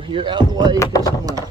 over here out of the way because I'm gonna.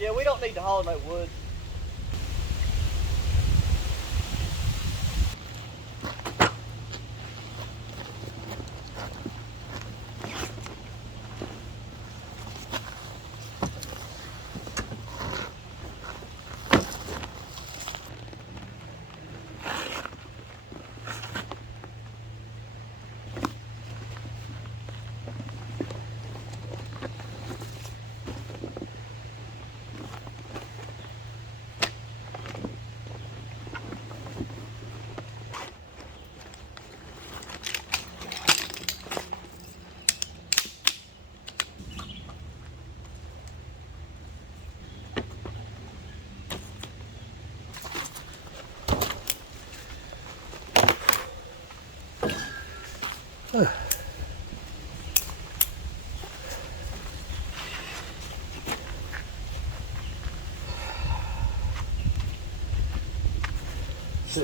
Yeah, we don't need to haul no wood.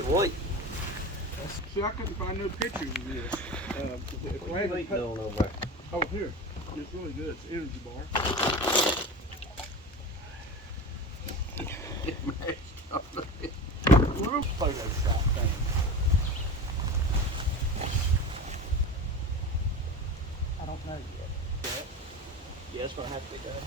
Wait. See, I couldn't find no pictures of this. What are you eating on over there? Oh, here. It's really good. It's energy bar. Well, Photoshop thing. I don't know yet. Yeah, it's gonna have to be done.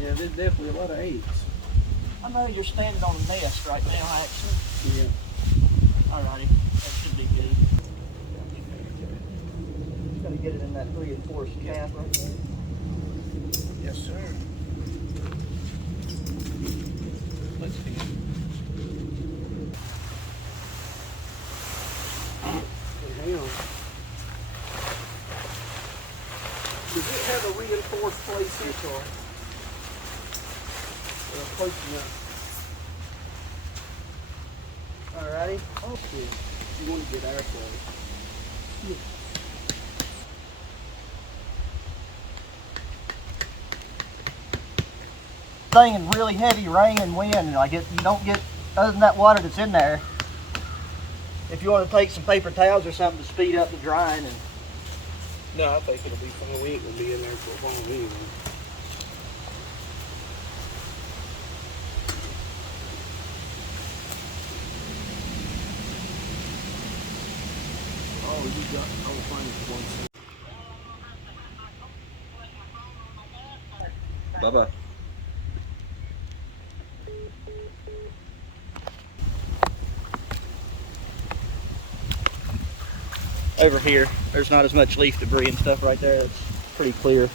Yeah, there's definitely a lot of eggs. I know you're standing on a nest right now, actually. Yeah. Alrighty, that should be good. to get it in that reinforced cap right there. Yes, sir. Let's see. Hang on. Does it have a reinforced place here, Troy? Close enough. Alrighty. Okay. You want to get airflow. Yeah. Thing in really heavy rain and wind, like you don't get, other than that water that's in there, if you want to take some paper towels or something to speed up the drying. And No, I think it'll be fine. We ain't going to be in there for long anyway. Oh, you got, I was finding one. Bye-bye. over here, there's not as much leaf debris and stuff right there. It's pretty clear.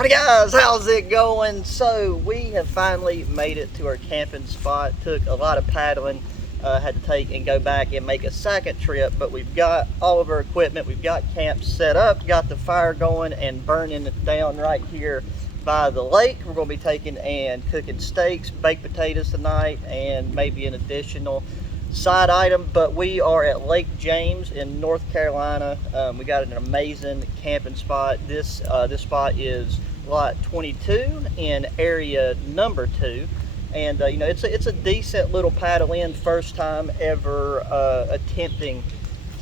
Hey guys, how's it going? So we have finally made it to our camping spot. Took a lot of paddling, had to take and go back and make a second trip, but we've got all of our equipment. We've got camp set up, got the fire going and burning it down right here by the lake. We're going to be taking and cooking steaks, baked potatoes tonight, and maybe an additional side item. But we are at Lake James in North Carolina. We got an amazing camping spot. This spot is lot 22 in area number 2, and you know, it's a decent little paddle in. First time ever attempting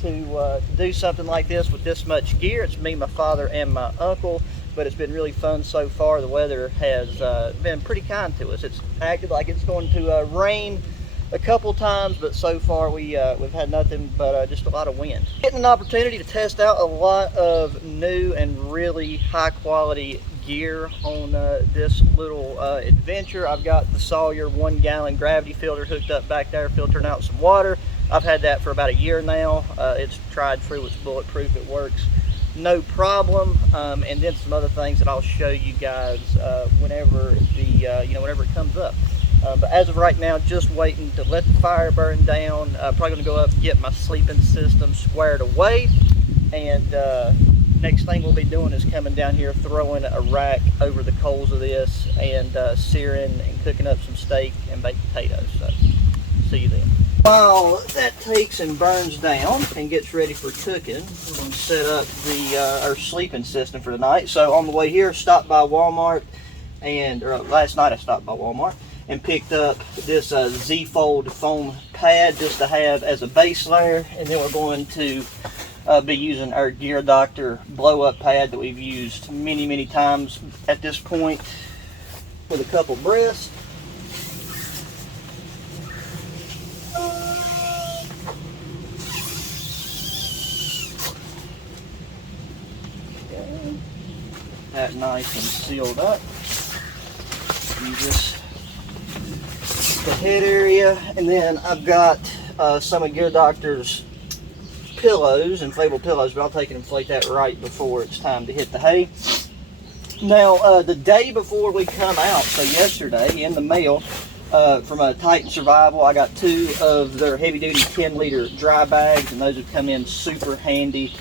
to do something like this with this much gear. It's me, my father, and my uncle, but it's been really fun so far. The weather has been pretty kind to us. It's acted like it's going to rain a couple times, but so far we've had nothing but just a lot of wind. Getting an opportunity to test out a lot of new and really high quality gear on this little adventure. I've got the Sawyer 1 gallon gravity filter hooked up back there, filtering out some water. I've had that for about a year now. It's tried true, it's bulletproof, it works no problem. And then some other things that I'll show you guys whenever whenever it comes up. But as of right now, just waiting to let the fire burn down. Probably gonna go up and get my sleeping system squared away, and Next thing we'll be doing is coming down here, throwing a rack over the coals of this, and searing and cooking up some steak and baked potatoes. So, see you then. While that takes and burns down and gets ready for cooking, we're going to set up our sleeping system for tonight. So on the way here, stopped by Walmart, last night I stopped by Walmart and picked up this Z-fold foam pad just to have as a base layer, and then we're going to be using our Gear Doctor blow-up pad that we've used many times at this point, with a couple breasts. Okay. That nice and sealed up. You just the head area, and then I've got some of Gear Doctor's pillows, inflatable pillows, but I'll take and inflate that right before it's time to hit the hay. Now, the day before we come out, so yesterday, in the mail from Titan Survival, I got 2 of their heavy-duty 10-liter dry bags, and those have come in super handy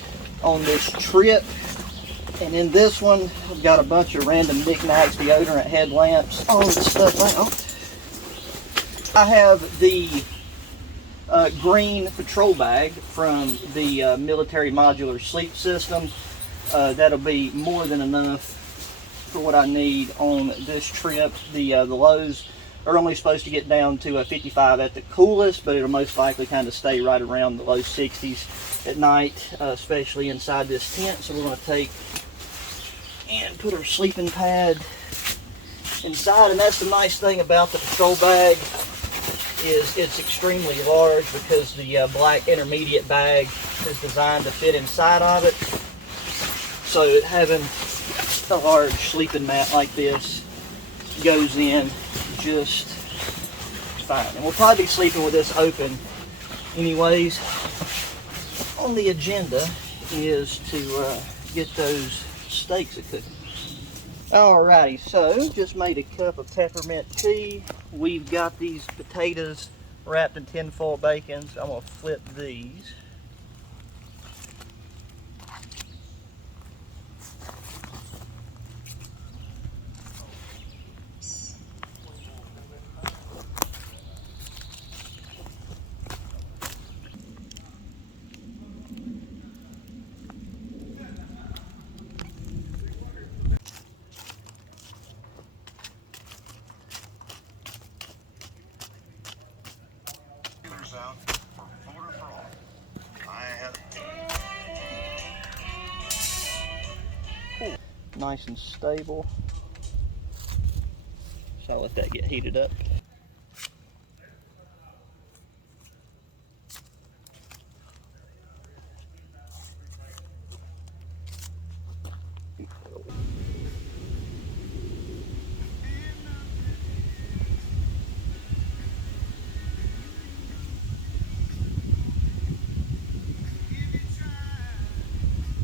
on this trip. And in this one, I've got a bunch of random knickknacks, deodorant, headlamps, all this stuff out. I have the green patrol bag from the military modular sleep system. That'll be more than enough for what I need on this trip. The lows are only supposed to get down to 55 at the coolest, but it'll most likely kind of stay right around the low 60s at night, especially inside this tent. So we're going to take and put our sleeping pad inside, and that's the nice thing about the patrol bag, is it's extremely large because the black intermediate bag is designed to fit inside of it. So having a large sleeping mat like this goes in just fine. And we'll probably be sleeping with this open anyways. On the agenda is to get those steaks a cooking. Alrighty, so just made a cup of peppermint tea. We've got these potatoes wrapped in tinfoil bacon, so I'm going to flip these. Out for voter fraud. I have Cool. Nice and stable. So I'll let that get heated up.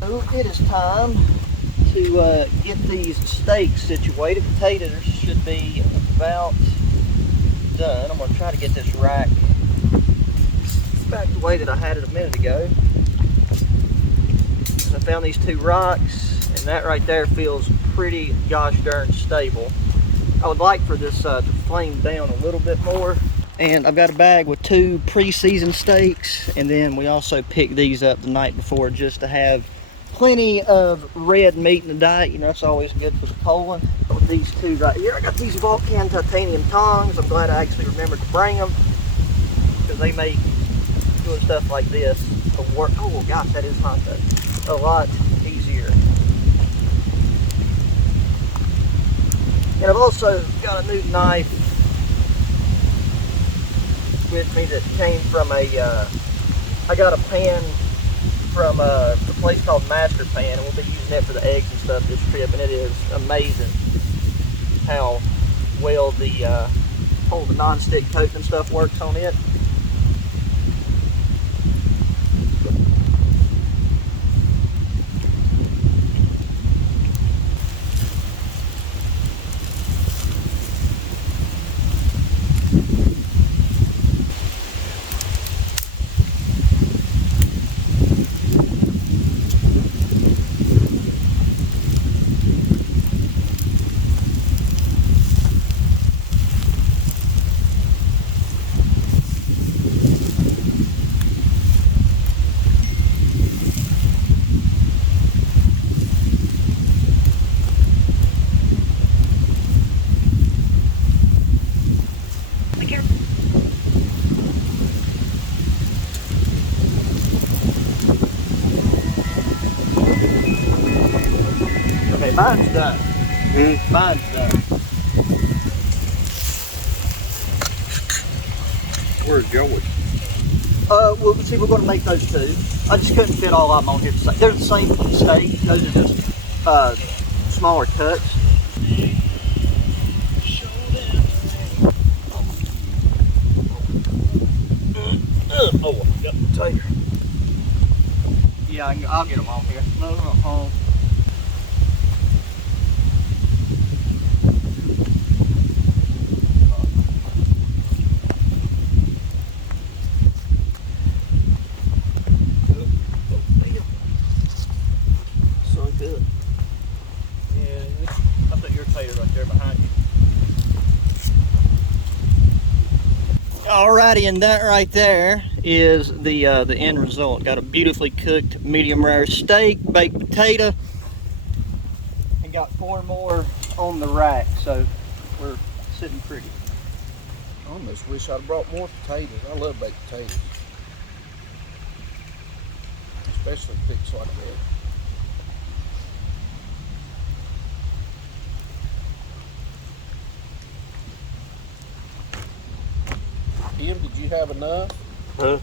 So it is time to get these steaks situated. Potatoes should be about done. I'm going to try to get this rack back the way that I had it a minute ago. I found these 2 rocks, and that right there feels pretty gosh darn stable. I would like for this to flame down a little bit more. And I've got a bag with 2 pre-seasoned steaks, and then we also picked these up the night before just to have plenty of red meat in the diet. You know, it's always good for the colon. With these 2 right here, I got these Vulcan titanium tongs. I'm glad I actually remembered to bring them, because they make doing stuff like this work. Oh gosh, that is hot though. A lot easier. And I've also got a new knife with me that came from I got a pan from a place called Master Pan, and we'll be using it for the eggs and stuff this trip, and it is amazing how well the non-stick coating and stuff works on it. Mine's done. Mine's done. Where's Joey? Well, see, we're going to make those two. I just couldn't fit all of them on here. They're the same steak. Those are just smaller cuts. Oh, I got the tater. Yeah, I'll get them on here. No. So good. Yeah, I put your tater right there behind you. Alrighty, and that right there is the end result. Got a beautifully cooked medium rare steak, baked potato, and got 4 more on the rack, so we're sitting pretty. I almost wish I'd brought more potatoes. I love baked potatoes. Especially fixed like that. Tim, did you have enough? Huh?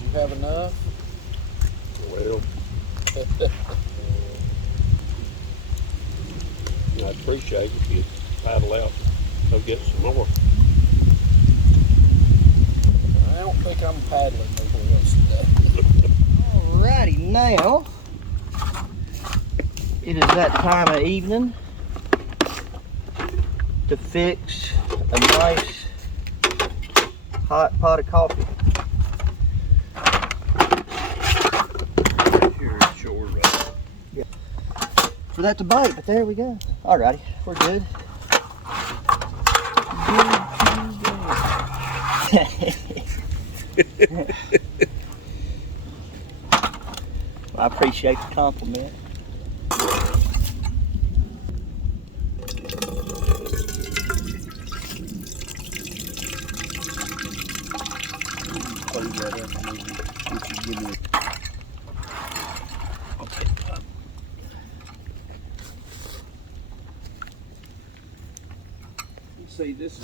You have enough? Well, I'd appreciate it if you'd paddle out and go get some more. I don't think I'm paddling nowhere else today. Alrighty, now it is that time of evening to fix a nice hot pot of coffee. Here's yours, right? Yeah. For that to bite, but there we go. Alrighty, we're good. I appreciate the compliment. Close that up and maybe if you give me I'll take that. see this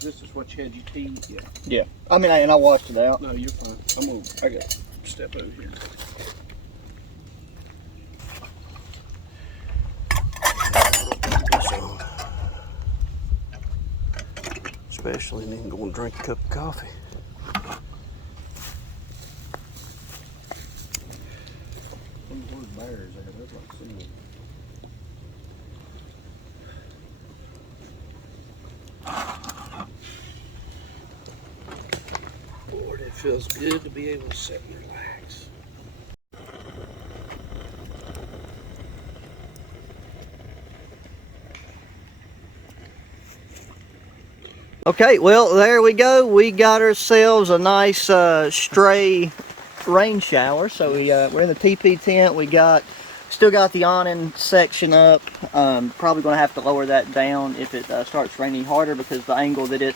is what you had your tea. Yeah. Yeah. I mean, and I washed it out. No, you're fine. I got to step over here. Especially and then go and drink a cup of coffee. Where's bears at? I'd like to see them. Lord, it feels good to be able to sit and relax. Okay, well, there we go. We got ourselves a nice stray rain shower. So we're in the TP tent. We still got the awning section up. Probably going to have to lower that down if it starts raining harder, because the angle that it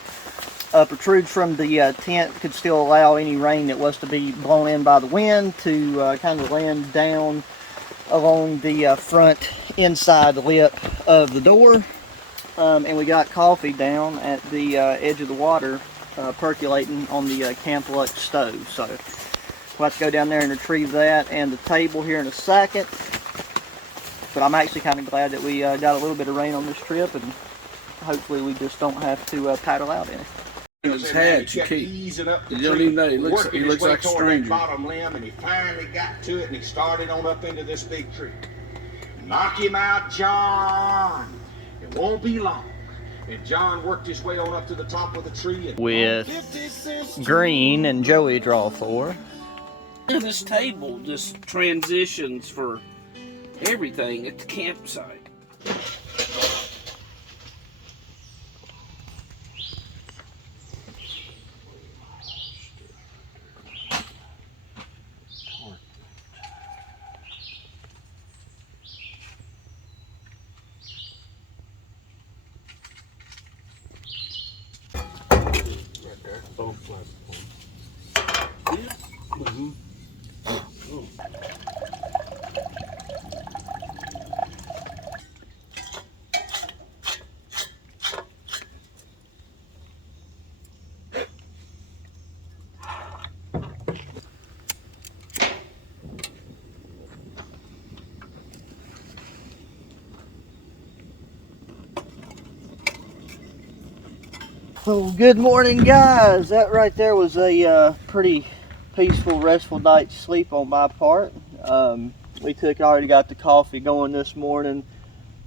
protrudes from the tent could still allow any rain that was to be blown in by the wind to kind of land down along the front inside lip of the door. And we got coffee down at the edge of the water percolating on the Campfire stove. So we'll have to go down there and retrieve that and the table here in a second. But I'm actually kind of glad that we got a little bit of rain on this trip, and hopefully we just don't have to paddle out in it. His hat, you don't even know. He looks like a stranger. Bottom limb, and he finally got to it, and he started on up into this big tree. Knock him out, John. It won't be long. And John worked his way on up to the top of the tree. And With Green and Joey draw 4. This table just transitions for everything at the campsite. Both platforms. Mm-hmm. Oh, good morning, guys. That right there was a pretty peaceful, restful night's sleep on my part. We already got the coffee going this morning.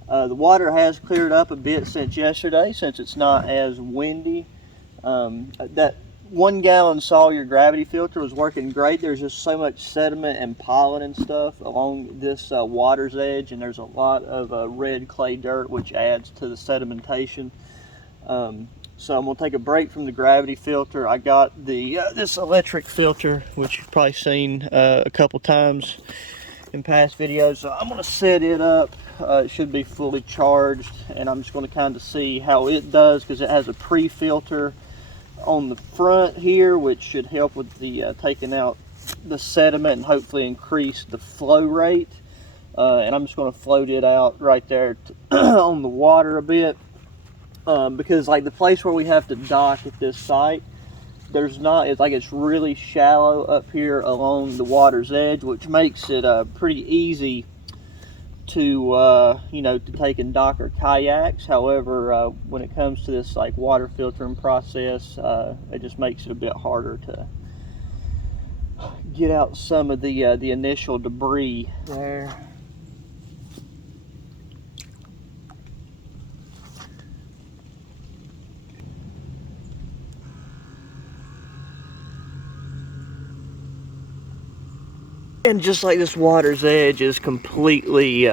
The water has cleared up a bit since yesterday, since it's not as windy. That 1 gallon Sawyer gravity filter was working great. There's just so much sediment and pollen and stuff along this water's edge, and there's a lot of red clay dirt, which adds to the sedimentation. So I'm gonna take a break from the gravity filter. I got the this electric filter, which you've probably seen a couple times in past videos. So I'm gonna set it up. It should be fully charged, and I'm just gonna kind of see how it does, because it has a pre-filter on the front here, which should help with the taking out the sediment and hopefully increase the flow rate. And I'm just gonna float it out right there on the water a bit. Because like the place where we have to dock at this site, it's really shallow up here along the water's edge, which makes it pretty easy to to take and dock our kayaks. However, when it comes to this like water filtering process, it just makes it a bit harder to get out some of the initial debris there. And just like this water's edge is completely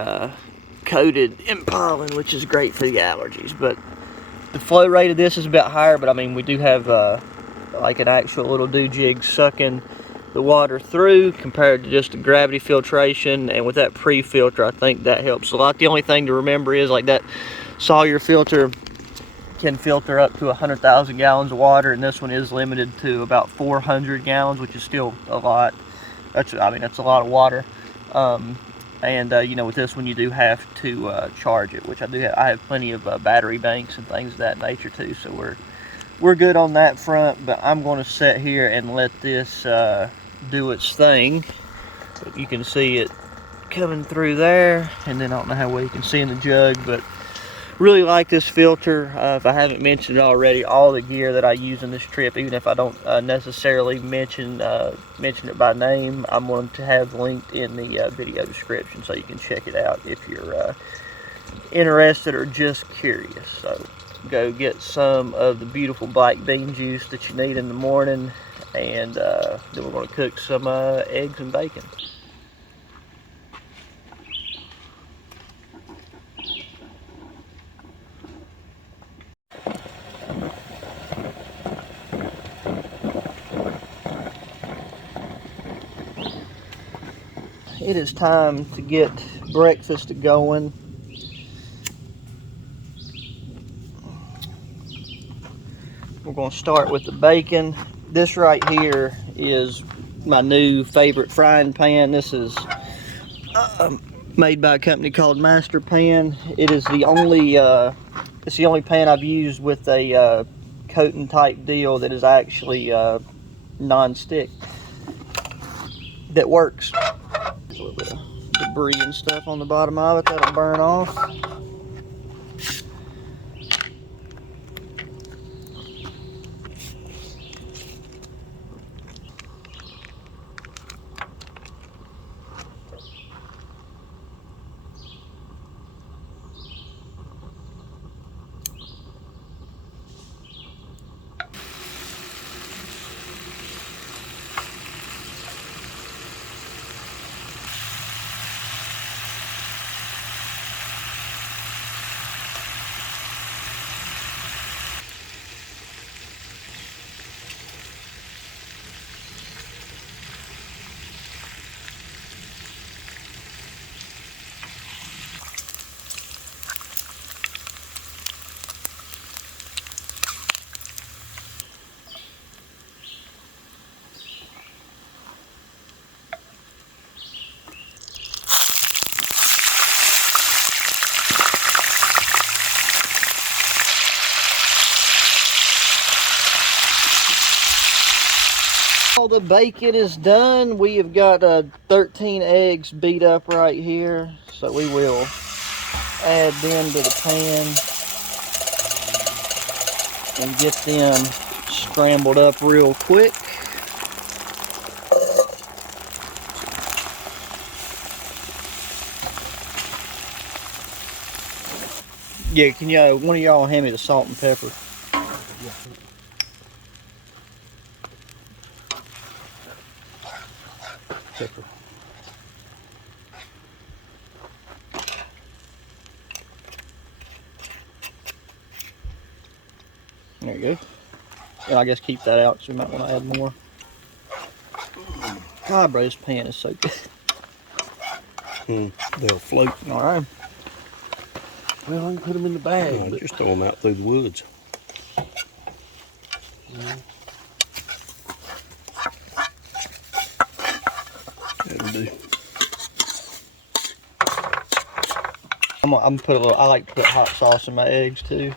coated in pollen, which is great for the allergies. But the flow rate of this is a bit higher, but I mean, we do have like an actual little doo-jig sucking the water through compared to just the gravity filtration. And with that pre-filter, I think that helps a lot. The only thing to remember is like that Sawyer filter can filter up to 100,000 gallons of water, and this one is limited to about 400 gallons, which is still a lot. That's a lot of water. With this one you do have to charge it, which I have plenty of battery banks and things of that nature too, so we're good on that front. But I'm going to sit here and let this do its thing. You can see it coming through there, and then I don't know how well you can see in the jug, but really like this filter. If I haven't mentioned it already, all the gear that I use in this trip, even if I don't necessarily mention it by name, I'm going to have linked in the video description, so you can check it out if you're interested or just curious. So go get some of the beautiful black bean juice that you need in the morning, and then we're going to cook some eggs and bacon. It is time to get breakfast going. We're going to start with the bacon. This right here is my new favorite frying pan. This is made by a company called Master Pan. It is the only pan I've used with a coating type deal that is actually non-stick, that works. There's a little bit of debris and stuff on the bottom of it that'll burn off. All the bacon is done. We have got 13 eggs beat up right here, so we will add them to the pan. and get them scrambled up real quick. Yeah, can one of y'all hand me the salt and pepper? Pepper. There you go. And I guess keep that out because we might want to add more. God, bro, this pan is so good. They'll float. All right. Well, I can put them in the bag. No, just throw them out through the woods. That'll do. I'm gonna put a little. I like to put hot sauce in my eggs too.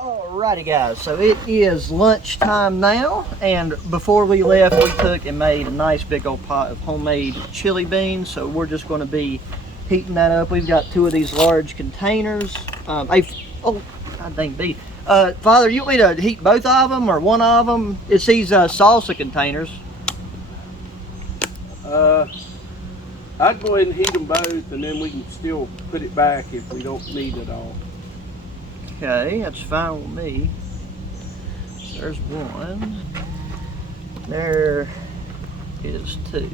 Alrighty guys, so it is lunchtime now, and before we left we took and made a nice big old pot of homemade chili beans, so we're just going to be heating that up. We've got 2 of these large containers. Oh, god dang beef. Father, you want me to heat both of them or one of them? It's these salsa containers. I'd go ahead and heat them both, and then we can still put it back if we don't need it all. Okay, that's fine with me. There's one. There is 2.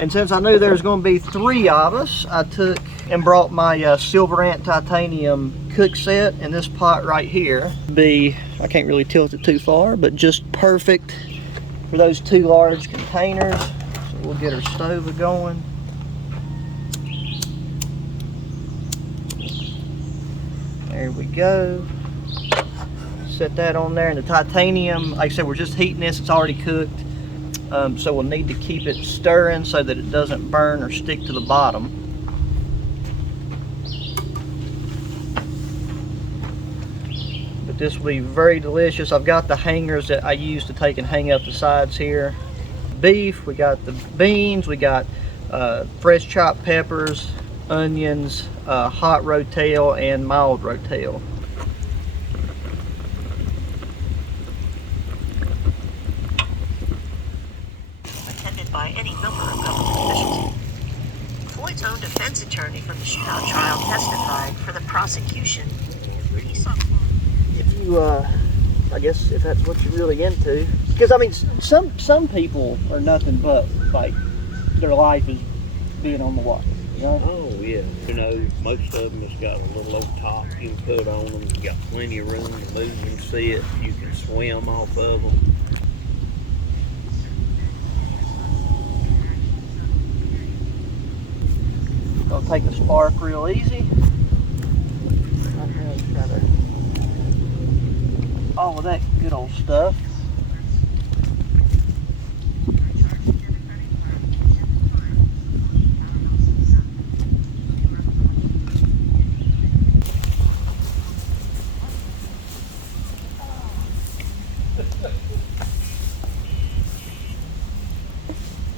And since I knew there was going to be 3 of us, I took and brought my Silver Ant titanium cook set, and this pot right here I can't really tilt it too far, but just perfect for those 2 large containers. So we'll get our stove going. There we go. Set that on there, and the titanium, like I said, we're just heating this. It's already cooked, so we'll need to keep it stirring so that it doesn't burn or stick to the bottom. But this will be very delicious. I've got the hangers that I use to take and hang up the sides here. Beef, we got the beans, we got fresh chopped peppers, onions, hot rotel, and mild rotel. Attended by any number of government officials. Floyd's own defense attorney from the shootout trial testified for the prosecution. If you, I guess if that's what you're really into, because I mean, some people are nothing but like their life is being on the water. You know? Oh yeah, you know, most of them has got a little old top you can put on them. You got plenty of room to move and sit. You can swim off of them. Gonna take the spark real easy. All of that good old stuff.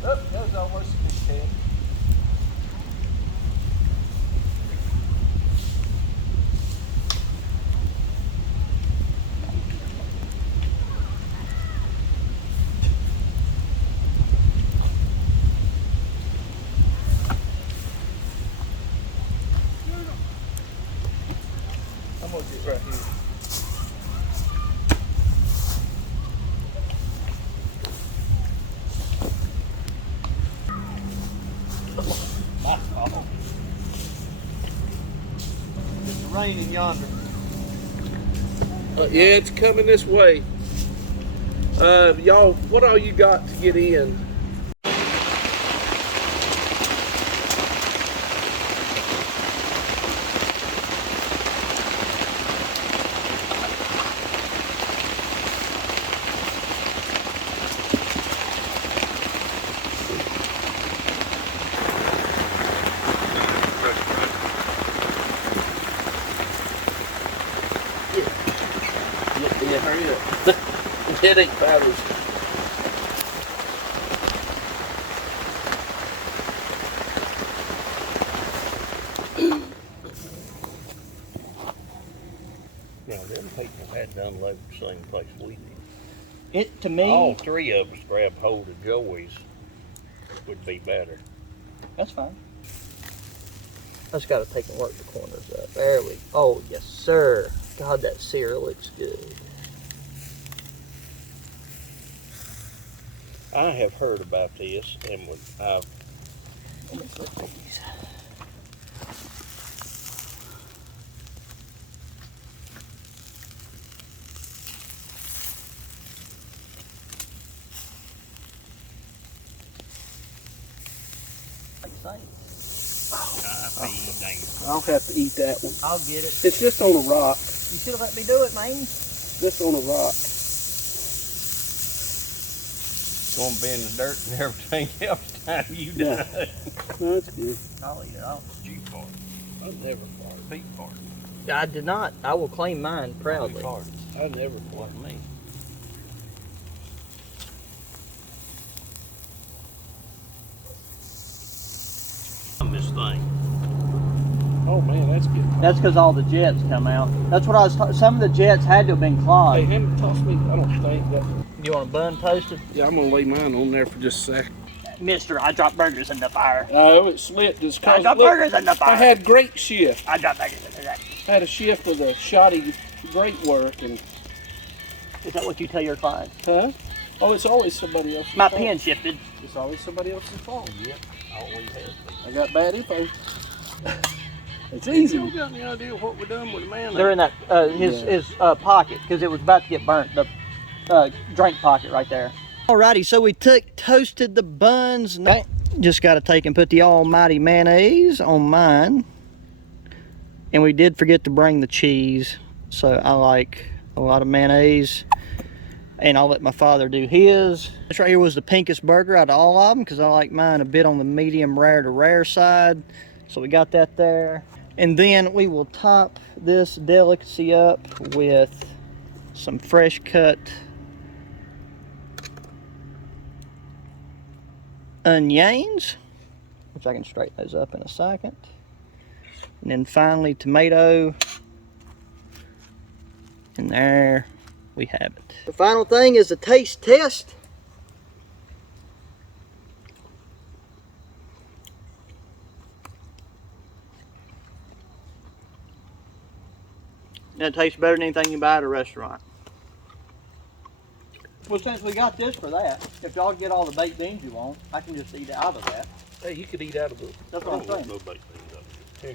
Oh, that was almost a big pan. I'm gonna get right here. raining yonder. Yeah, it's coming this way. Y'all, what all you got to get in? Yeah, hurry up. Headache powders. Now, them people had to unload the same place we did. It to me, All three of us grabbed hold of Joey's would be better. that's fine. I just got to take and work the corners up. There we. Oh yes, sir. God, that sear looks good. I have heard about this, and I've Let me flip these. I'll have to eat that one. I'll get it. It's just on a rock. You should have let me do it, man. Just on a rock. gonna be in the dirt and everything else time you Yeah. done. No, that's good. I'll eat it. I'll. You fart. I never fart. Pete fart. I did not. I will claim mine You proudly. fart. I never fart. Me. This thing. Oh man, that's good. That's because all the jets come out. That's what I was. Some of the jets had to have been Hey, clogged. hand toss me. I don't think that. You want a bun toasted? Yeah, I'm gonna lay mine on there for just a sec. Mister, I dropped burgers in the fire. It slipped just I cause. dropped Look, burgers in the fire. I had great shift. I dropped burgers in the fire. I had a shift with a shoddy, great work, and Is that what you tell your clients? huh? Oh, it's always somebody else's My fault. pen shifted. It's always somebody else's fault. Yep. Always has been. I got bad info. It's You easy. don't got any idea what we're done with the man? They're in that his pocket because it was about to get burnt. The drink pocket right there. Alrighty, so we toasted the buns. Okay. Just got to take and put the almighty mayonnaise on mine, and we did forget to bring the cheese. So I like a lot of mayonnaise, and I'll let my father do his. This right here was the pinkest burger out of all of them because I like mine a bit on the medium rare to rare side. So we got that there. And then we will top this delicacy up with some fresh cut onions, which I can straighten those up in a second. And then finally tomato. And there we have it. The final thing is the taste test. That tastes better than anything you buy at a restaurant. Well, since we got this for that, if y'all get all the baked beans you want, I can just eat out of that. Hey, you could eat out of the. That's what I'm saying. No baked beans up here.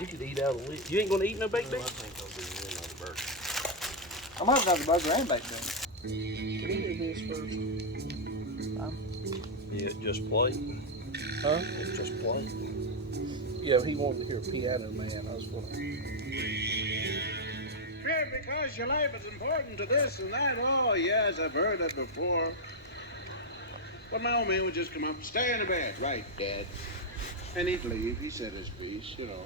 You could eat out of the. You ain't gonna eat no baked No, I beans. think I'll do another burger. I'm having another burger and baked beans. Can you do this first? Yeah, just plain. Huh? It's just plain. Yeah, he wanted to hear Piano Man. I was wondering. Sure, because your life is important to this and that. Oh, yes, I've heard that before. But my old man would just come up, stay in the bed. Right, Dad. And he'd leave. He said his piece, you know.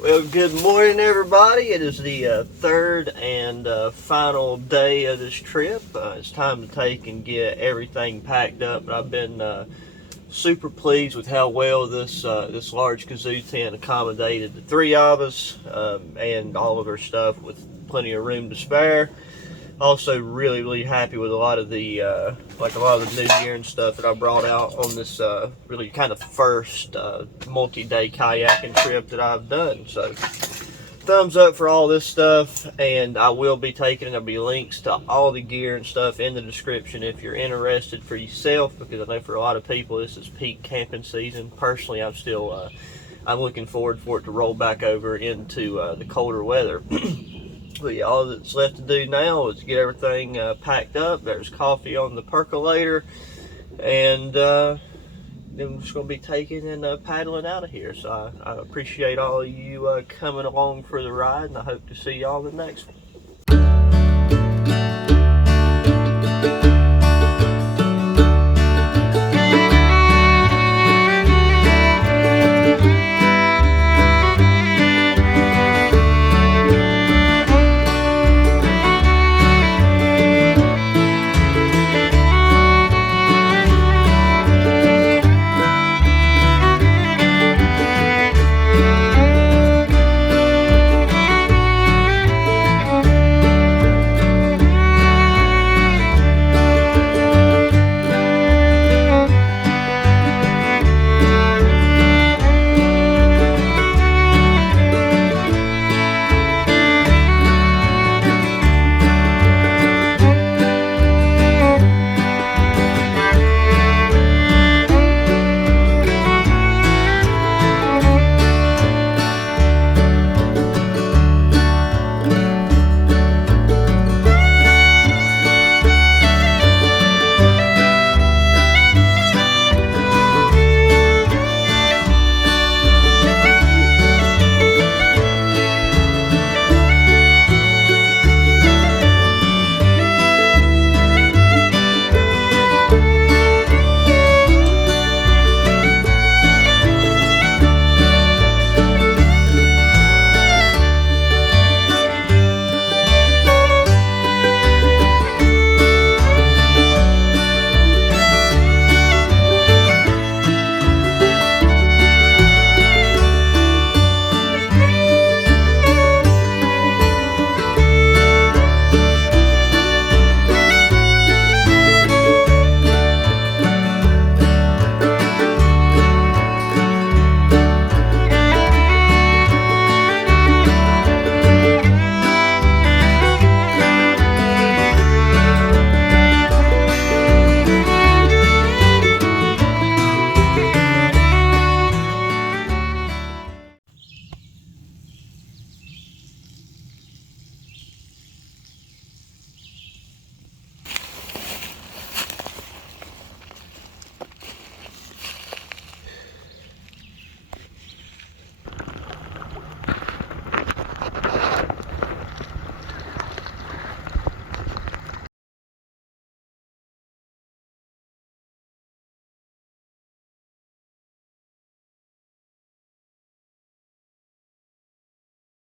Well, good morning, everybody. It is the third and final day of this trip. It's time to take and get everything packed up. I've been super pleased with how well this large kazoo tent accommodated the three of us and all of our stuff with plenty of room to spare. Also really happy with a lot of the new gear and stuff that I brought out on this really kind of first multi-day kayaking trip that I've done. So thumbs up for all this stuff, and I will be taking, there'll be links to all the gear and stuff in the description if you're interested for yourself, because I know for a lot of people this is peak camping season. Personally, I'm still I'm looking forward for it to roll back over into the colder weather. But yeah, all that's left to do now is get everything packed up. There's coffee on the percolator, and then we're just going to be taking and paddling out of here. So I appreciate all of you coming along for the ride, and I hope to see y'all in the next one.